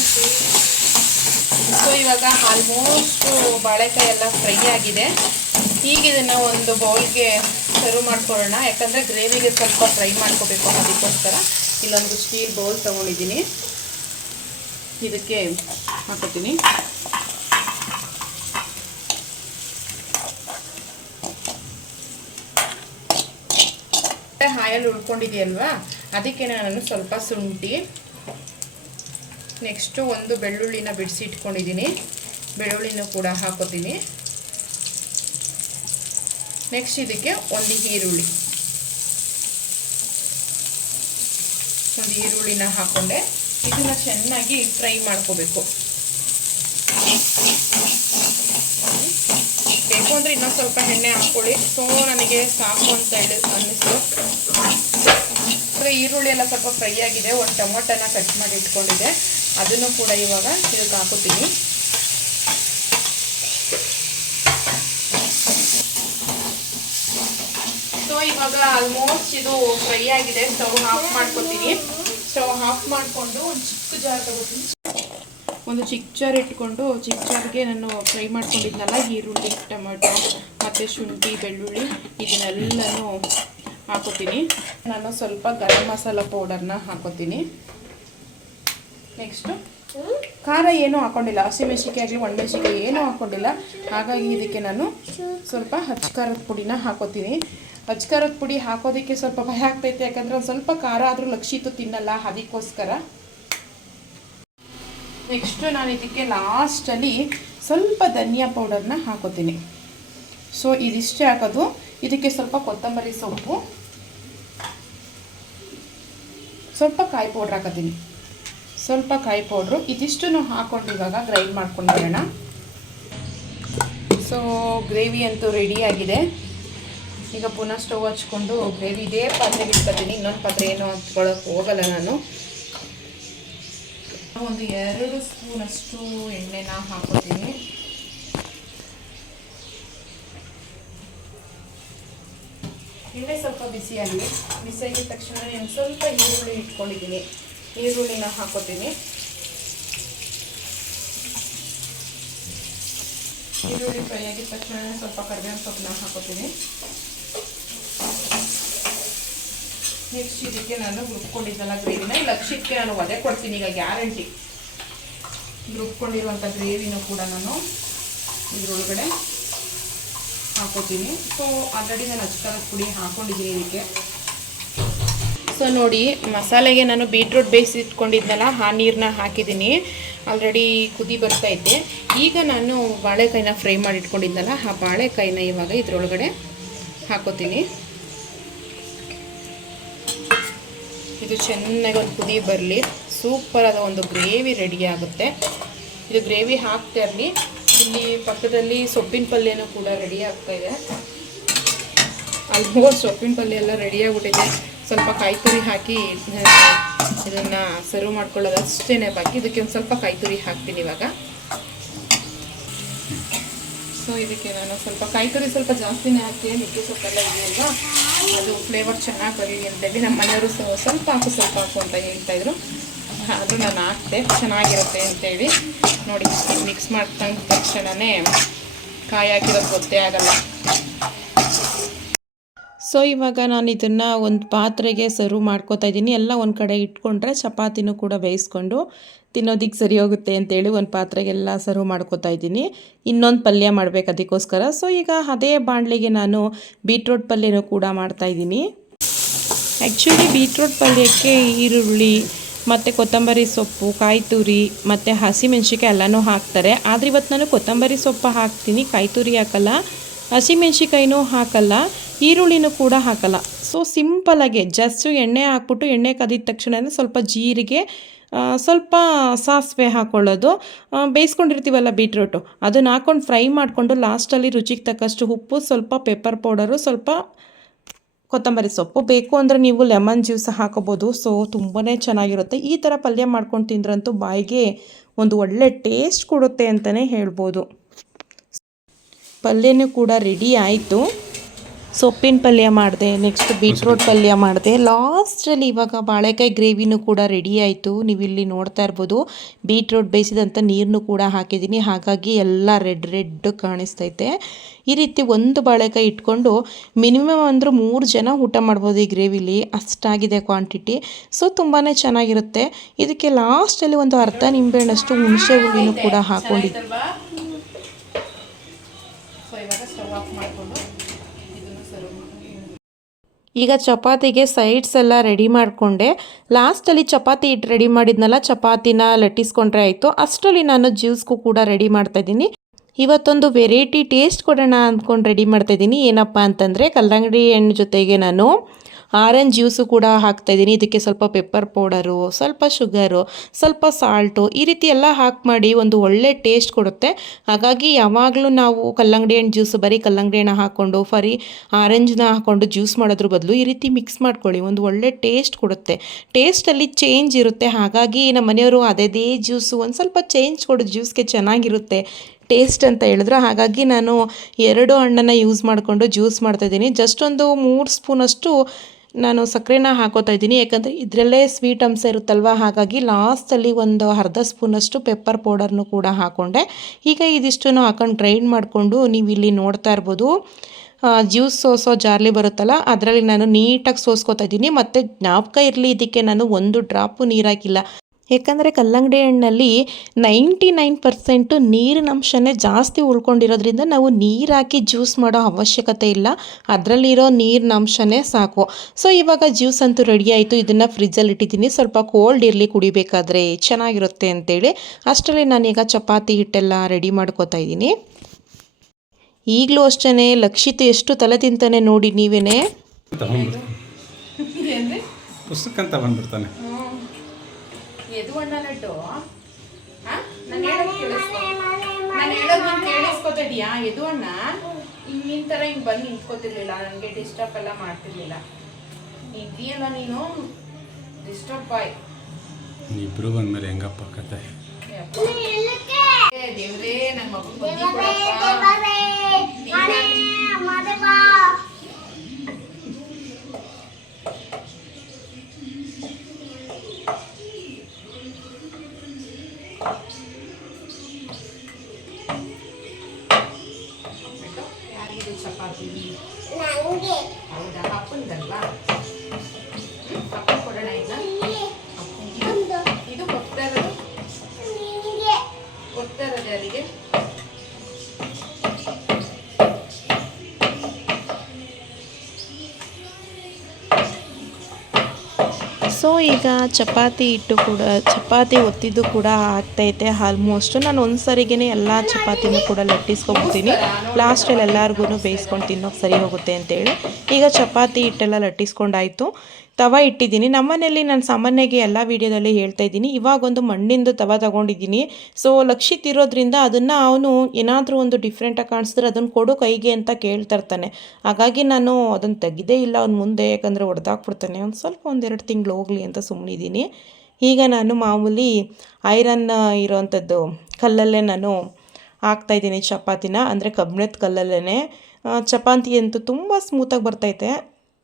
ಸೊ ಇವಾಗ ಆಲ್ಮೋಸ್ಟ್ ಬಾಳೆಕಾಯಿ ಎಲ್ಲ ಫ್ರೈ ಆಗಿದೆ. ಈಗ ಇದನ್ನು ಒಂದು ಬೌಲ್ಗೆ ಸರ್ವ್ ಮಾಡ್ಕೊಳ್ಳೋಣ. ಯಾಕಂದರೆ ಗ್ರೇವಿಗೆ ಸ್ವಲ್ಪ ಫ್ರೈ ಮಾಡ್ಕೋಬೇಕು, ಅದಕ್ಕೋಸ್ಕರ ಇಲ್ಲೊಂದು ಸ್ಟೀಲ್ ಬೌಲ್ ತೊಗೊಂಡಿದ್ದೀನಿ. ಇದಕ್ಕೆ ಹಾಕೋತೀನಿ. ಹಾಯಲ್ಲಿ ಉಳ್ಕೊಂಡಿದೆಯಲ್ವಾ, ಅದಕ್ಕೆ ನಾನು ಸ್ವಲ್ಪ ಶುಂಠಿ, ನೆಕ್ಸ್ಟು ಒಂದು ಬೆಳ್ಳುಳ್ಳಿನ ಬಿಡಿಸಿ ಇಟ್ಕೊಂಡಿದ್ದೀನಿ. ಬೆಳ್ಳುಳ್ಳಿನೂ ಕೂಡ ಹಾಕೋತೀನಿ. ನೆಕ್ಸ್ಟ್ ಇದಕ್ಕೆ ಒಂದು ಈರುಳ್ಳಿನ ಹಾಕೊಂಡೆ. ಇದನ್ನ ಚೆನ್ನಾಗಿ ಫ್ರೈ ಮಾಡ್ಕೋಬೇಕು. ಬೇಕು ಅಂದರೆ ಇನ್ನೊಂದು ಸ್ವಲ್ಪ ಎಣ್ಣೆ ಹಾಕ್ಕೊಳ್ಳಿ. ಸೊ ನನಗೆ ಸಾಕು ಅಂತ ಹೇಳಿ ಅನ್ನಿಸ್ತು. ಈರುಳ್ಳಿ ಎಲ್ಲ ಸ್ವಲ್ಪ ಫ್ರೈ ಆಗಿದೆ. ಒಂದು ಟೊಮೊಟೊನ ಕಟ್ ಮಾಡಿ ಇಟ್ಕೊಂಡಿದ್ದೆ, ಅದನ್ನು ಕೂಡ ಇವಾಗ ಇದಕ್ಕೆ ಹಾಕೋತೀನಿ. ಸೊ ಇವಾಗ ಆಲ್ಮೋಸ್ಟ್ ಇದು ಫ್ರೈ ಆಗಿದೆ. ಸ್ಟವ್ ಆಫ್ ಮಾಡ್ಕೊತೀನಿ. ಸ್ಟವ್ ಆಫ್ ಮಾಡಿಕೊಂಡು ಒಂದು ಚಿಕ್ಕ ಜಾರ್ ತಗೋತೀನಿ. ಒಂದು ಚಿಕ್ಕ ಜಾರ್ ಇಟ್ಕೊಂಡು ಚಿಕ್ಕ ಜಾರ್ಗೆ ನಾನು ಫ್ರೈ ಮಾಡ್ಕೊಂಡಿದ್ನಲ್ಲ ಈರುಳ್ಳಿ, ಟೊಮೆಟೊ ಮತ್ತು ಶುಂಠಿ, ಬೆಳ್ಳುಳ್ಳಿ ಇದನ್ನೆಲ್ಲನೂ ಹಾಕೋತೀನಿ. ನಾನು ಸ್ವಲ್ಪ ಗರಂ ಮಸಾಲ ಪೌಡರ್ನ ಹಾಕೋತೀನಿ. ನೆಕ್ಸ್ಟು ಖಾರ ಏನೂ ಹಾಕ್ಕೊಂಡಿಲ್ಲ, ಹಸಿಮೆಣಸಿಕಾಯಿ ಆಗಲಿ ಒಣಮೆಣಸಿಕಾಯಿ ಏನೂ ಹಾಕ್ಕೊಂಡಿಲ್ಲ. ಹಾಗಾಗಿ ಇದಕ್ಕೆ ನಾನು ಸ್ವಲ್ಪ ಹಚ್ಕಾರದ ಪುಡಿನ ಹಾಕೋತೀನಿ. ಹಚ್ಕಾರದ ಪುಡಿ ಹಾಕೋದಕ್ಕೆ ಸ್ವಲ್ಪ ಭಯ ಆಗ್ತೈತೆ, ಯಾಕಂದರೆ ಒಂದು ಸ್ವಲ್ಪ ಖಾರ ಆದರೂ ಲಕ್ಷಿತು ತಿನ್ನಲ್ಲ, ಅದಕ್ಕೋಸ್ಕರ. ನೆಕ್ಸ್ಟು ನಾನು ಇದಕ್ಕೆ ಲಾಸ್ಟಲ್ಲಿ ಸ್ವಲ್ಪ ಧನಿಯಾ ಪೌಡರ್ನ ಹಾಕೋತೀನಿ. ಸೊ ಇದಿಷ್ಟೇ ಹಾಕೋದು. ಇದಕ್ಕೆ ಸ್ವಲ್ಪ ಕೊತ್ತಂಬರಿ ಸೊಪ್ಪು, ಸ್ವಲ್ಪ ಕಾಯಿ ಪೌಡ್ರ್ ಹಾಕೋತೀನಿ. ಸ್ವಲ್ಪ ಕಾಯಿ ಪೌಡ್ರು, ಇದಿಷ್ಟು ಹಾಕ್ಕೊಂಡು ಇವಾಗ ಗ್ರೈಂಡ್ ಮಾಡ್ಕೊಂಡು ಬರೋಣ. ಸೊ ಗ್ರೇವಿ ಅಂತೂ ರೆಡಿಯಾಗಿದೆ. ಈಗ ಪುನಃ ಸ್ಟವ್ ಹಚ್ಕೊಂಡು ಗ್ರೇವಿ ಇದೇ ಪಾತ್ರೆಗೆ ಇಟ್ಕೊತೀನಿ. ಇನ್ನೊಂದು ಪಾತ್ರೆ ಏನೋ ಹಚ್ಕೊಳ್ಳೋಕೆ ಹೋಗಲ್ಲ ನಾನು. ಒಂದು 2 ಸ್ಪೂನಷ್ಟು ಎಣ್ಣೆನ ಹಾಕೋತೀನಿ. ಎಣ್ಣೆ ಸ್ವಲ್ಪ ಬಿಸಿಯಾಗಿದೆ. ಬಿಸಿಯಾಗಿದ ತಕ್ಷಣ ನಾನು ಸ್ವಲ್ಪ ಈರುಳ್ಳಿ ಇಟ್ಕೊಂಡಿದ್ದೀನಿ. ಈರುಳ್ಳಿನ ಹಾಕೋತೀನಿ. ಈರುಳ್ಳಿ ಫ್ರೈ ಆಗಿದ ತಕ್ಷಣ ಸ್ವಲ್ಪ ಕರಿಬೇವಿನ ಸೊಪ್ಪನ್ನ ಹಾಕೋತೀನಿ. ನೆಕ್ಸ್ಟ್ ಇದಕ್ಕೆ ನಾನು ರುಬ್ಕೊಂಡಿದ್ದೆಲ್ಲ ಗ್ರೇವಿನ ಲಕ್ಷಕ್ಕೆ ನಾನು ಒದೆ ಕೊಡ್ತೀನಿ. ಈಗ ಗ್ಯಾರಂಟಿ ರುಬ್ಕೊಂಡಿರುವಂಥ ಗ್ರೇವಿನೂ ಕೂಡ ನಾನು ಇದರೊಳಗಡೆ ಹಾಕೋತೀನಿ. ಸೊ ಆಲ್ರೆಡಿ ನಾನು ಅಚ್ಕಾರದ ಪುಡಿ ಹಾಕ್ಕೊಂಡಿದ್ದೀನಿ ಇದಕ್ಕೆ. ಸೊ ನೋಡಿ, ಮಸಾಲೆಗೆ ನಾನು ಬೀಟ್ರೂಟ್ ಬೇಯಿಸಿಟ್ಕೊಂಡಿದ್ನಲ್ಲ ಆ ನೀರನ್ನ ಹಾಕಿದ್ದೀನಿ. ಆಲ್ರೆಡಿ ಕುದಿ ಬರ್ತೈತೆ. ಈಗ ನಾನು ಬಾಳೆಕಾಯಿನ ಫ್ರೈ ಮಾಡಿ ಇಟ್ಕೊಂಡಿದ್ನಲ್ಲ ಆ ಬಾಳೆಕಾಯಿನ ಇವಾಗ ಇದರೊಳಗಡೆ ಹಾಕೋತೀನಿ. ಇದು ಚೆನ್ನಾಗಿ ಒಂದು ಕುದಿ ಬರಲಿ. ಸೂಪರಾದ ಒಂದು ಗ್ರೇವಿ ರೆಡಿ ಆಗುತ್ತೆ. ಇದು ಗ್ರೇವಿ ಹಾಕ್ತಾ ಇರಲಿ. ಇಲ್ಲಿ ಪಕ್ಕದಲ್ಲಿ ಸೊಪ್ಪಿನ ಪಲ್ಯನೂ ಕೂಡ ರೆಡಿ ಆಗ್ತಾಯಿದೆ. ಆಲ್ಮೋಸ್ಟ್ ಸೊಪ್ಪಿನ ಪಲ್ಯ ಎಲ್ಲ ರೆಡಿಯಾಗ್ಬಿಟ್ಟಿದೆ. ಸ್ವಲ್ಪ ಕಾಯಿ ತುರಿ ಹಾಕಿ ಇದನ್ನು ಸರ್ವ್ ಮಾಡ್ಕೊಳ್ಳೋದು ಅಷ್ಟೇ ಬಾಕಿ. ಇದಕ್ಕೆ ಒಂದು ಸ್ವಲ್ಪ ಕಾಯಿ ತುರಿ ಹಾಕ್ತೀನಿ ಇವಾಗ. ಸೊ ಇದಕ್ಕೆ ನಾನು ಸ್ವಲ್ಪ ಕಾಯಿ ತುರಿ ಸ್ವಲ್ಪ ಜಾಸ್ತಿನೇ ಹಾಕ್ತೀನಿ. ಮಿಕ್ಕಿ ಸೊಪ್ಪೆಲ್ಲ ಇದೆಯಲ್ವಾ, ಅದು ಫ್ಲೇವರ್ ಚೆನ್ನಾಗಿ ಬರಲಿ ಅಂತೇಳಿ ನಮ್ಮ ಮನೆಯವರು ಸ್ವಲ್ಪ ಹಾಕು ಅಂತ ಹೇಳ್ತಾಯಿದ್ರು. ಆದರೂ ನಾನು ಹಾಕ್ತೆ, ಚೆನ್ನಾಗಿರುತ್ತೆ ಅಂತೇಳಿ. ನೋಡಿ, ಮಿಕ್ಸ್ ಮಾಡ್ಕೊಂಡ ತಕ್ಷಣವೇ ಕಾಯಿ ಹಾಕಿರೋದು ಗೊತ್ತೇ ಆಗಲ್ಲ. ಸೊ ಇವಾಗ ನಾನು ಇದನ್ನು ಒಂದು ಪಾತ್ರೆಗೆ ಸರ್ವ್ ಮಾಡ್ಕೋತಾ ಇದ್ದೀನಿ. ಎಲ್ಲ ಒಂದು ಕಡೆ ಇಟ್ಕೊಂಡ್ರೆ ಚಪಾತಿನೂ ಕೂಡ ಬೇಯಿಸ್ಕೊಂಡು ತಿನ್ನೋದಕ್ಕೆ ಸರಿ ಹೋಗುತ್ತೆ ಅಂತೇಳಿ ಒಂದು ಪಾತ್ರೆಗೆಲ್ಲ ಸರ್ವ್ ಮಾಡ್ಕೋತಾ ಇದ್ದೀನಿ. ಇನ್ನೊಂದು ಪಲ್ಯ ಮಾಡಬೇಕು ಅದಕ್ಕೋಸ್ಕರ. ಸೊ ಈಗ ಅದೇ ಬಾಣಲೆಗೆ ನಾನು ಬೀಟ್ರೂಟ್ ಪಲ್ಯನೂ ಕೂಡ ಮಾಡ್ತಾಯಿದ್ದೀನಿ. ಆ್ಯಕ್ಚುಲಿ ಬೀಟ್ರೂಟ್ ಪಲ್ಯಕ್ಕೆ ಈರುಳ್ಳಿ ಮತ್ತು ಕೊತ್ತಂಬರಿ ಸೊಪ್ಪು, ಕಾಯಿ ತುರಿ ಮತ್ತು ಹಸಿಮೆಣ್ಸಿಕಾಯಿ ಎಲ್ಲನೂ ಹಾಕ್ತಾರೆ. ಆದರೆ ಇವತ್ತು ನಾನು ಕೊತ್ತಂಬರಿ ಸೊಪ್ಪು ಹಾಕ್ತೀನಿ, ಕಾಯಿ ತುರಿ ಹಾಕಲ್ಲ, ಹಸಿಮೆಣ್ಸಿಕಾಯಿನೂ ಹಾಕಲ್ಲ, ಈರುಳ್ಳಿನೂ ಕೂಡ ಹಾಕಲ್ಲ. ಸೊ ಸಿಂಪಲಾಗೆ ಜಸ್ಟು ಎಣ್ಣೆ ಹಾಕ್ಬಿಟ್ಟು ಎಣ್ಣೆ ಕಾದಿದ ತಕ್ಷಣ ಸ್ವಲ್ಪ ಜೀರಿಗೆ, ಸ್ವಲ್ಪ ಸಾಸಿವೆ ಹಾಕ್ಕೊಳ್ಳೋದು, ಬೇಯಿಸ್ಕೊಂಡಿರ್ತೀವಲ್ಲ ಬೀಟ್ರೂಟು ಅದನ್ನು ಹಾಕ್ಕೊಂಡು ಫ್ರೈ ಮಾಡಿಕೊಂಡು ಲಾಸ್ಟಲ್ಲಿ ರುಚಿಗೆ ತಕ್ಕಷ್ಟು ಉಪ್ಪು, ಸ್ವಲ್ಪ ಪೆಪ್ಪರ್ ಪೌಡರು, ಸ್ವಲ್ಪ ಕೊತ್ತಂಬರಿ ಸೊಪ್ಪು. ಬೇಕು ಅಂದರೆ ನೀವು ಲೆಮನ್ ಜ್ಯೂಸ್ ಹಾಕೋಬೋದು. ಸೊ ತುಂಬಾ ಚೆನ್ನಾಗಿರುತ್ತೆ. ಈ ಥರ ಪಲ್ಯ ಮಾಡ್ಕೊಂಡು ತಿಂದ್ರಂತೂ ಬಾಯಿಗೆ ಒಂದು ಒಳ್ಳೆ ಟೇಸ್ಟ್ ಕೊಡುತ್ತೆ ಅಂತಲೇ ಹೇಳ್ಬೋದು. ಪಲ್ಯನೂ ಕೂಡ ರೆಡಿ ಆಯಿತು. ಸೊಪ್ಪಿನ ಪಲ್ಯ ಮಾಡಿದೆ, ನೆಕ್ಸ್ಟ್ ಬೀಟ್ರೂಟ್ ಪಲ್ಯ ಮಾಡಿದೆ, ಲಾಸ್ಟಲ್ಲಿ ಇವಾಗ ಬಾಳೆಕಾಯಿ ಗ್ರೇವಿನೂ ಕೂಡ ರೆಡಿ ಆಯಿತು. ನೀವು ಇಲ್ಲಿ ನೋಡ್ತಾ ಇರ್ಬೋದು, ಬೀಟ್ರೂಟ್ ಬೇಯಿಸಿದಂಥ ನೀರನ್ನು ಕೂಡ ಹಾಕಿದ್ದೀನಿ, ಹಾಗಾಗಿ ಎಲ್ಲ ರೆಡ್ ಕಾಣಿಸ್ತೈತೆ. ಈ ರೀತಿ ಒಂದು ಬಾಳೆಕಾಯಿ ಇಟ್ಕೊಂಡು ಮಿನಿಮಮ್ ಅಂದರೂ 3 ಜನ ಊಟ ಮಾಡ್ಬೋದು ಈ ಗ್ರೇವಿಲಿ, ಅಷ್ಟಾಗಿದೆ ಕ್ವಾಂಟಿಟಿ. ಸೊ ತುಂಬಾ ಚೆನ್ನಾಗಿರುತ್ತೆ. ಇದಕ್ಕೆ ಲಾಸ್ಟಲ್ಲಿ ಒಂದು ಅರ್ಧ ನಿಂಬೆಹಣ್ಣಷ್ಟು ಹುಣಸೆ ಹುಳಿನೂ ಕೂಡ ಹಾಕ್ಕೊಂಡಿದ್ದೆ. ಈಗ ಚಪಾತಿಗೆ ಸೈಡ್ಸ್ ಎಲ್ಲ ರೆಡಿ ಮಾಡಿಕೊಂಡೆ. ಲಾಸ್ಟಲ್ಲಿ ಚಪಾತಿ ಹಿಟ್ಟು ರೆಡಿ ಮಾಡಿದ್ನಲ್ಲ, ಚಪಾತಿನ ಲಟ್ಟಿಸ್ಕೊಂಡ್ರೆ ಆಯಿತು. ಅಷ್ಟರಲ್ಲಿ ನಾನು ಜ್ಯೂಸ್ಗೂ ಕೂಡ ರೆಡಿ ಮಾಡ್ತಾಯಿದ್ದೀನಿ. ಇವತ್ತೊಂದು ವೆರೈಟಿ ಟೇಸ್ಟ್ ಕೊಡೋಣ ಅಂದ್ಕೊಂಡು ರೆಡಿ ಮಾಡ್ತಾಯಿದ್ದೀನಿ. ಏನಪ್ಪ ಅಂತಂದರೆ ಕಲ್ಲಂಗಡಿ ಹಣ್ಣು ಜೊತೆಗೆ ನಾನು ಆರೆಂಜ್ ಜ್ಯೂಸು ಕೂಡ ಹಾಕ್ತಾಯಿದ್ದೀನಿ. ಇದಕ್ಕೆ ಸ್ವಲ್ಪ ಪೆಪ್ಪರ್ ಪೌಡರು, ಸ್ವಲ್ಪ ಶುಗರು, ಸ್ವಲ್ಪ ಸಾಲ್ಟು, ಈ ರೀತಿ ಎಲ್ಲ ಹಾಕಿ ಮಾಡಿ ಒಂದು ಒಳ್ಳೆ ಟೇಸ್ಟ್ ಕೊಡುತ್ತೆ. ಹಾಗಾಗಿ ಯಾವಾಗಲೂ ನಾವು ಕಲ್ಲಂಗಡಿ ಹಣ್ಣು ಜ್ಯೂಸು ಬರೀ ಕಲ್ಲಂಗಡಿ ಹಣ್ಣು ಹಾಕ್ಕೊಂಡು ಬರೀ ಆರೆಂಜ್ನ ಹಾಕ್ಕೊಂಡು ಜ್ಯೂಸ್ ಮಾಡೋದ್ರ ಬದಲು ಈ ರೀತಿ ಮಿಕ್ಸ್ ಮಾಡ್ಕೊಳ್ಳಿ, ಒಂದು ಒಳ್ಳೆ ಟೇಸ್ಟ್ ಕೊಡುತ್ತೆ. ಟೇಸ್ಟಲ್ಲಿ ಚೇಂಜ್ ಇರುತ್ತೆ. ಹಾಗಾಗಿ ನಮ್ಮ ಮನೆಯವರು ಅದೇ ಜ್ಯೂಸು ಒಂದು ಸ್ವಲ್ಪ ಚೇಂಜ್ ಕೊಡೋ ಜ್ಯೂಸ್ಗೆ ಚೆನ್ನಾಗಿರುತ್ತೆ ಟೇಸ್ಟ್ ಅಂತ ಹೇಳಿದ್ರು. ಹಾಗಾಗಿ ನಾನು 2 ಹಣ್ಣನ್ನು ಯೂಸ್ ಮಾಡಿಕೊಂಡು ಜ್ಯೂಸ್ ಮಾಡ್ತಾಯಿದ್ದೀನಿ. ಜಸ್ಟ್ ಒಂದು 3 ಸ್ಪೂನಷ್ಟು ನಾನು ಸಕ್ಕರೆನ ಹಾಕೋತಾ ಇದ್ದೀನಿ, ಯಾಕಂದರೆ ಇದರಲ್ಲೇ ಸ್ವೀಟ್ ಅಂಶ ಇರುತ್ತಲ್ವ. ಹಾಗಾಗಿ ಲಾಸ್ಟಲ್ಲಿ ಒಂದು ಅರ್ಧ ಸ್ಪೂನಷ್ಟು ಪೆಪ್ಪರ್ ಪೌಡರ್ನು ಕೂಡ ಹಾಕ್ಕೊಂಡೆ. ಈಗ ಇದಿಷ್ಟನ್ನು ಹಾಕೊಂಡು ಗ್ರೈಂಡ್ ಮಾಡಿಕೊಂಡು ನೀವು ಇಲ್ಲಿ ನೋಡ್ತಾ ಇರ್ಬೋದು, ಜ್ಯೂಸ್ ಸೋಸೋ ಜಾರ್ಲಿ ಬರುತ್ತಲ್ಲ ಅದರಲ್ಲಿ ನಾನು ನೀಟಾಗಿ ಸೋಸ್ಕೋತಾ ಇದ್ದೀನಿ. ಮತ್ತು ಜ್ಞಾಪಕ ಇರಲಿ, ಇದಕ್ಕೆ ನಾನು 1 ಡ್ರಾಪು ನೀರು ಹಾಕಿಲ್ಲ. ಯಾಕಂದರೆ ಕಲ್ಲಂಗಡಿ ಹಣ್ಣಲ್ಲಿ 99% ನೀರಿನ ಅಂಶನೇ ಜಾಸ್ತಿ ಉಳ್ಕೊಂಡಿರೋದ್ರಿಂದ ನಾವು ನೀರು ಹಾಕಿ ಜ್ಯೂಸ್ ಮಾಡೋ ಅವಶ್ಯಕತೆ ಇಲ್ಲ, ಅದರಲ್ಲಿರೋ ನೀರಿನ ಅಂಶನೇ ಸಾಕು. ಸೊ ಇವಾಗ ಜ್ಯೂಸ್ ಅಂತೂ ರೆಡಿ ಆಯಿತು. ಇದನ್ನು ಫ್ರಿಜ್ಜಲ್ಲಿ ಇಟ್ಟಿದ್ದೀನಿ, ಸ್ವಲ್ಪ ಕೋಲ್ಡ್ ಇರಲಿ, ಕುಡಿಬೇಕಾದ್ರೆ ಚೆನ್ನಾಗಿರುತ್ತೆ ಅಂತೇಳಿ. ಅಷ್ಟರಲ್ಲಿ ನಾನೀಗ ಚಪಾತಿ ಹಿಟ್ಟೆಲ್ಲ ರೆಡಿ ಮಾಡ್ಕೋತಾ ಇದ್ದೀನಿ. ಈಗಲೂ ಅಷ್ಟೇ ಲಕ್ಷಿತ್ ಎಷ್ಟು ತಲೆ ತಿಂತಾನೆ ನೋಡಿ ನೀವೇನೆ. ಪುಸ್ತಕ ಅಂತ ಬಂದ್ಬಿಡ್ತಾನೆ. ಎದು ಅಣ್ಣ ಲಡ್ಡು ನಾನು ಹೇಳೋದು ಕೇಳಿಸ್ಕೊತಾ ಇದೀಯಾ? ಎದು ಅಣ್ಣ ನಿನ್ ತರ ಹಿಂಗ್ ಬಂದು ನಿಂತ್ಕೋತಿರ್ಲಿಲ್ಲ, ನನಗೆ ಡಿಸ್ಟರ್ಬ್ ಎಲ್ಲ ಮಾಡ್ತಿರ್ಲಿಲ್ಲ. ಇದೆಯಲ್ಲ ನೀನು ಡಿಸ್ಟರ್ಬ್ ಬಾಯ್. ಇಬ್ರು ಬಂದ್ಮೇಲೆ ಹೆಂಗಪ್ಪ ಕತೆ? ದೇವ್ರೇ ನನ್ನ ಮಗು ಬುದ್ಧಿ ಕೊಡಪ್ಪ. ಯಾರಿದು ಚಪಾತಿ? ಹೌದಾ, ಅಪ್ಪಂದಲ್ವಾ? ಅಪ್ಪ ಕೊಡೋಣ ಇದನ್ನ. ಇದು ಕೊಡ್ತಾ ಇರೋದು ಯಾರಿಗೆ? ಸೊ ಈಗ ಚಪಾತಿ ಒತ್ತಿದ್ದು ಕೂಡ ಆಗ್ತೈತೆ ಆಲ್ಮೋಸ್ಟು. ನಾನು ಒಂದು ಸರಿಗೇ ಎಲ್ಲ ಚಪಾತಿನೂ ಕೂಡ ಲಟ್ಟಿಸ್ಕೊಬಿಡ್ತೀನಿ. ಲಾಸ್ಟಲ್ಲಿ ಎಲ್ಲರಿಗೂ ಬೇಯಿಸ್ಕೊಂಡು ತಿನ್ನೋಕೆ ಸರಿ ಹೋಗುತ್ತೆ ಅಂತೇಳಿ ಈಗ ಚಪಾತಿ ಹಿಟ್ಟೆಲ್ಲ ಲಟ್ಟಿಸ್ಕೊಂಡಾಯಿತು. ತವ ಇಟ್ಟಿದ್ದೀನಿ. ನಮ್ಮನೇಲಿ ನಾನು ಸಾಮಾನ್ಯವಾಗಿ ಎಲ್ಲ ವೀಡಿಯೋದಲ್ಲಿ ಹೇಳ್ತಾ ಇದ್ದೀನಿ, ಇವಾಗೊಂದು ಮಣ್ಣಿಂದು ತವ ತೊಗೊಂಡಿದ್ದೀನಿ. ಸೊ ಲಕ್ಷಿತ್ ಇರೋದ್ರಿಂದ ಅದನ್ನು ಅವನು ಏನಾದರೂ ಒಂದು ಡಿಫ್ರೆಂಟಾಗಿ ಕಾಣಿಸಿದ್ರೆ ಅದನ್ನು ಕೊಡು ಕೈಗೆ ಅಂತ ಕೇಳ್ತಿರ್ತಾನೆ. ಹಾಗಾಗಿ ನಾನು ಅದನ್ನು ತೆಗೆದೇ ಇಲ್ಲ ಅವ್ನ ಮುಂದೆ, ಯಾಕಂದರೆ ಹೊಡೆದಾಕ್ಬಿಡ್ತಾನೆ. ಒಂದು ಸ್ವಲ್ಪ 1-2 ತಿಂಗಳು ಹೋಗಲಿ ಅಂತ ಸುಮ್ಮನಿದ್ದೀನಿ. ಈಗ ನಾನು ಮಾಮೂಲಿ ಐರನ್ ಇರೋವಂಥದ್ದು ಕಲ್ಲಲ್ಲೇ ನಾನು ಹಾಕ್ತಾಯಿದ್ದೀನಿ ಚಪಾತಿನ, ಅಂದರೆ ಕಬ್ಬಿಣದ ಕಲ್ಲಲ್ಲೇ. ಚಪಾತಿ ಅಂತೂ ತುಂಬ ಸ್ಮೂತಾಗಿ ಬರ್ತೈತೆ.